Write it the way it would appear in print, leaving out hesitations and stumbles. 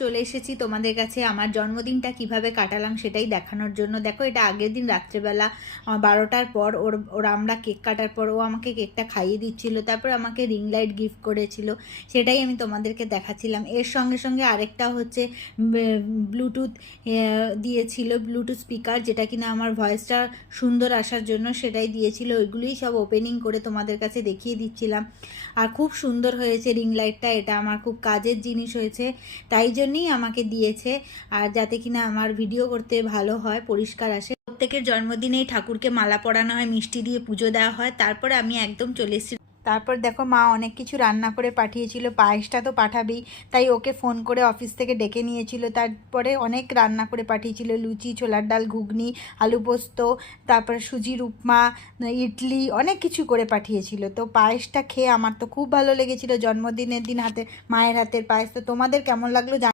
চলে এসেছি তোমাদের কাছে আমার জন্মদিনটা কিভাবে কাটালাম সেটাই দেখানোর জন্য। দেখো, এটা আগের দিন রাত্রেবেলা 12টার পর ওরা আমরা কেক কাটার পর ও আমাকে কেকটা খাইয়ে দিচ্ছিল, তারপর আমাকে রিং লাইট গিফট করেছিল, সেটাই আমি তোমাদেরকে দেখাচ্ছিলাম। এর সঙ্গে সঙ্গে আরেকটা হচ্ছে ব্লুটুথ দিয়েছিল, ব্লুটুথ স্পিকার, যেটা কিনা আমার ভয়েসটা সুন্দর আসার জন্য সেটাই দিয়েছিল। ওইগুলোই সব ওপেনিং করে তোমাদের কাছে দেখিয়ে দিচ্ছিলাম। আর খুব সুন্দর হয়েছে রিং লাইটটা, এটা আমার খুব কাজের জিনিস হয়েছে, তাই জন্যই আমাকে দিয়েছে। আর যাতে কিনা আমার ভিডিও করতে ভালো হয়, পরিষ্কার আসে। প্রত্যেকের জন্মদিনেই ঠাকুরকে মালা পরানো হয়, মিষ্টি দিয়ে পুজো দেওয়া হয়, তারপরে আমি একদম চলে এসেছি। তারপর দেখো, মা অনেক কিছু রান্না করে পাঠিয়েছিল, পায়েসটা তো পাঠাবেই, তাই ওকে ফোন করে অফিস থেকে ডেকে নিয়েছিল। তারপরে অনেক রান্না করে পাঠিয়েছিল, লুচি, ছোলার ডাল, ঘুগনি, আলু পোস্ত, তারপরে সুজির উপমা, ইডলি, অনেক কিছু করে পাঠিয়েছিল। তো পায়েসটা খেয়ে আমার তো খুব ভালো লেগেছিল, জন্মদিনের দিন মায়ের হাতের পায়েস। তো তোমাদের কেমন লাগলো